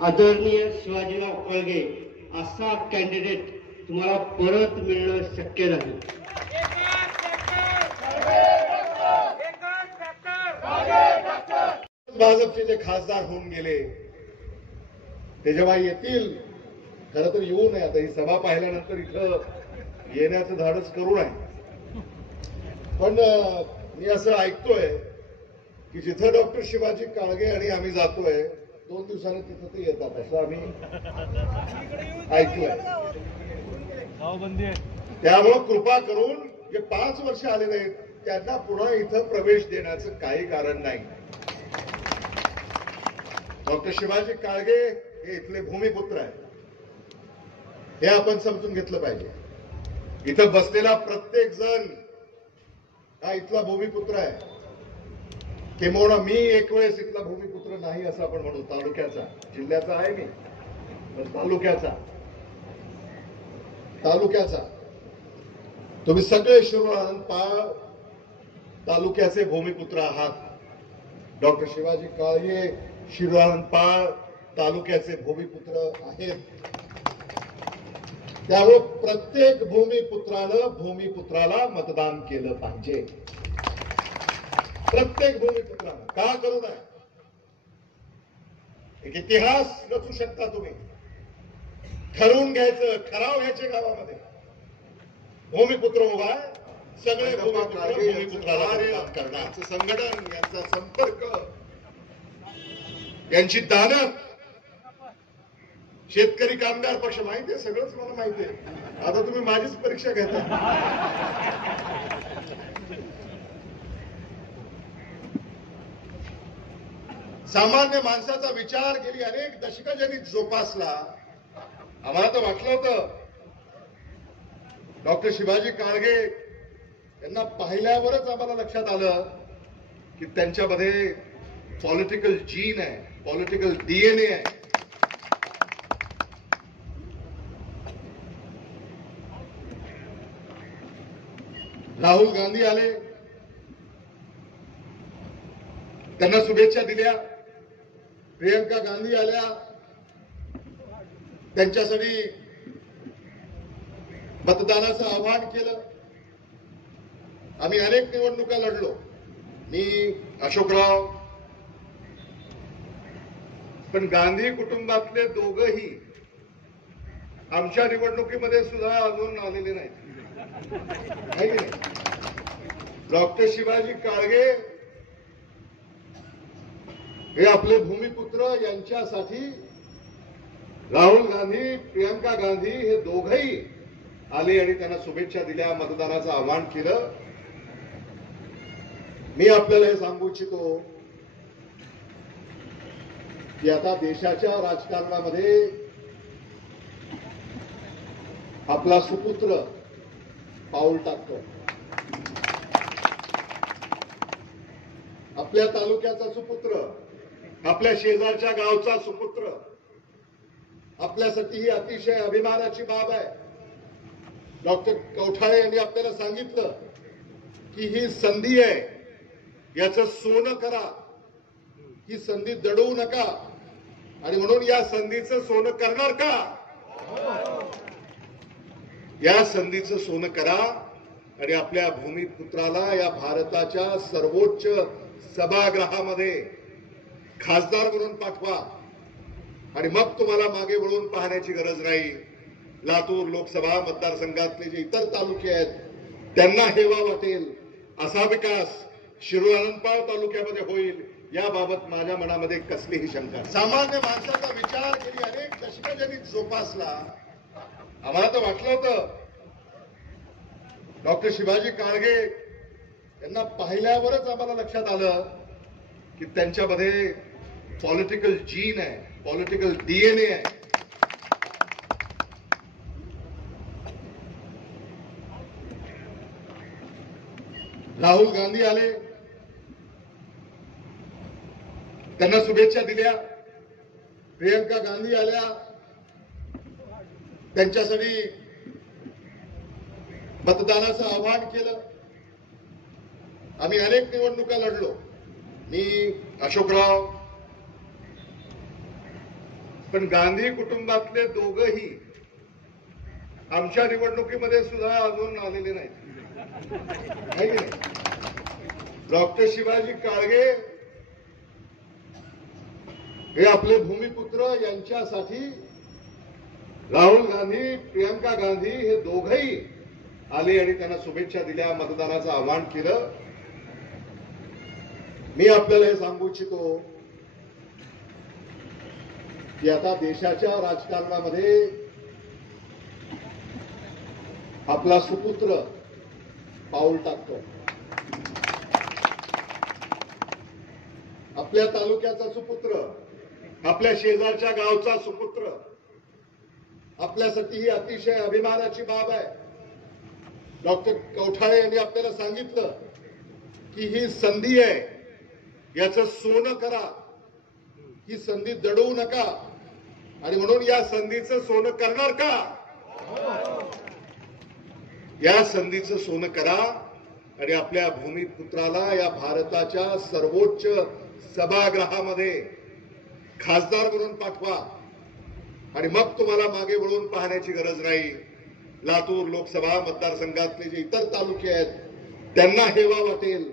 आदरणीय शिवाजीराव कळगे असा कॅन्डिडेट तुम्हाला परत मिळणं शक्य नाही। भाजपचे जे खासदार होऊन गेले ते जेव्हा येतील, खरं तर येऊ नये, आता ही सभा पाहिल्यानंतर इथं येण्याचं धाडस करू नये, पण मी असं ऐकतोय की जिथं डॉक्टर शिवाजी काळगे आणि आम्ही जातोय 2 दिवसांनी तिथं ते येतात असं आम्ही ऐकलंय। त्यामुळे कृपा करून जे 5 वर्ष आलेले आहेत त्यांना पुन्हा इथं प्रवेश देण्याचं काही कारण नाही। डॉक्टर शिवाजी काळगे हे इथले भूमिपुत्र आहेत, हे आपण समजून घेतलं पाहिजे। इथं बसलेला प्रत्येक जण हा इथला भूमिपुत्र आहे, किंबहुना मी एक वेळेस इथला भूमिपुत्र नाही असं आपण म्हणू। तालुक्याचा, जिल्ह्याचा आहे मी, पण तालुक्याचा तुम्ही सगळे शिरूर तालुक्याचे भूमिपुत्र आहात। डॉक्टर शिवाजी काळगे शिरूर तालुक्याचे भूमिपुत्र आहेत। त्यामुळे प्रत्येक भूमिपुत्राला मतदान केलं पाहिजे, प्रत्येक भूमिपुत्रानं। का करू नये? एक इतिहास रचू शकता तुम्ही, ठरवून घ्यायचं, ठराव घ्यायचे गावामध्ये। भूमिपुत्र उभा, सगळे भूमिपुत्राला मतदान करण्याचं संघटन, यांचा संपर्क, यांची दानत, शेतकरी कामगार पक्ष माहिती आहे, सगळंच मला माहिती आहे। आता तुम्ही माझीच परीक्षा घेता। सामान्य माणसाचा विचार गेली अनेक दशकं ज्यांनी जोपासला, आम्हाला तर वाटलं होतं डॉक्टर शिवाजी काळगे यांना पाहिल्यावरच आम्हाला लक्षात आलं की त्यांच्यामध्ये पॉलिटिकल जीन आहे, पॉलिटिकल डीएनए आहे। राहुल गांधी आले, त्यांना शुभेच्छा दिल्या। प्रियंका गांधी आल्या, त्यांच्यासाठी मतदानाचं आवाहन केलं। आम्ही अनेक निवडणुका लढलो, मी, अशोकराव, पण गांधी कुटुंबातले दोघंही आमच्या निवडणुकीमध्ये सुद्धा अजून आलेले नाहीत। डॉक्टर शिवाजी काळगे हे आपले भूमिपुत्र, यांच्यासाठी राहुल गांधी, प्रियंका गांधी हे दोघंही आले आणि त्यांना शुभेच्छा दिल्या, मतदानाचं आवाहन केलं। मी आपल्याला हे सांगू इच्छितो की आता देशाच्या राजकारणामध्ये आपला सुपुत्र पाऊल टाकतो, आपल्या तालुक्याचा सुपुत्र, आपल्या शेजारच्या गावचा सुपुत्र, आपल्यासाठी ही अतिशय अभिमानाची बाब आहे। डॉक्टर कौठाळे यांनी आपल्याला सांगितलं की ही संधी आहे, याचं सोनं करा, ही संधी दडवू नका, आणि म्हणून या संधीचं सोनं करणार का? या संधीचं सोनं करा आणि आपल्या भूमिपुत्राला या भारताच्या सर्वोच्च सभागृहामध्ये खासदार म्हणून पाठवा, आणि मग तुम्हाला मागे वळून पाहण्याची गरज नाही। लातूर लोकसभा मतदारसंघातले जे इतर तालुके आहेत त्यांना हेवा वाटेल असा विकास शिरूर तालुक्यामध्ये होईल, याबाबत माझ्या मनामध्ये कसलीही शंका नाही। सामान्य माणसाचा विचार गेली अनेक दशकं ज्यांनी जोपासला, आम्हाला तर वाटलं होतं डॉक्टर शिवाजी काळगे यांना पाहिल्यावरच आम्हाला लक्षात आलं की त्यांच्यामध्ये पॉलिटिकल जीन आहे, पॉलिटिकल डीएनए आहे। राहुल गांधी आले, त्यांना शुभेच्छा दिल्या। प्रियंका गांधी आल्या, त्यांच्यासाठी मतदानाचं आवाहन केलं। आम्ही अनेक निवडणुका लढलो, मी, अशोकराव, पण गांधी कुटुंबातले दोघंही आमच्या निवडणुकीमध्ये सुद्धा अजून आलेले नाहीत, आहे की नाही? डॉक्टर शिवाजी काळगे हे आपले भूमिपुत्र, यांच्यासाठी राहुल गांधी, प्रियंका गांधी हे दोघंही आले आणि त्यांना शुभेच्छा दिल्या, मतदानाचं आवाहन केलं. मी आपल्याला हे सांगू इच्छितो की आता देशाच्या राजकारणामध्ये आपला सुपुत्र पाऊल टाकतो. आपल्या तालुक्याचा सुपुत्र, आपल्या शेजारच्या गावचा सुपुत्र, आपल्यासाठी ही अतिशय अभिमानाची बाब आहे. डॉक्टर कौठाळे यांनी आपल्याला सांगितलं की ही संधी आहे, याचं सोनं करा, ही संधी दडवू नका. आणि म्हणून या संधीचं सोनं करणार का? या संधीचं सोनं करा आणि आपल्या भूमिपुत्राला या भारताच्या सर्वोच्च सभागृहामध्ये खासदार म्हणून पाठवा. आणि मग तुम्हाला मागे वळून पाहण्याची गरज नाही. लातूर लोकसभा मतदारसंघातले जे इतर तालुके आहेत त्यांना हेवा वाटेल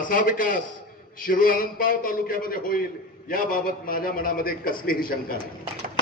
असा विकास शिरूर आनंदपाव तालुक्यामध्ये होईल, याबाबत माझ्या मनामध्ये कसलीही शंका नाही.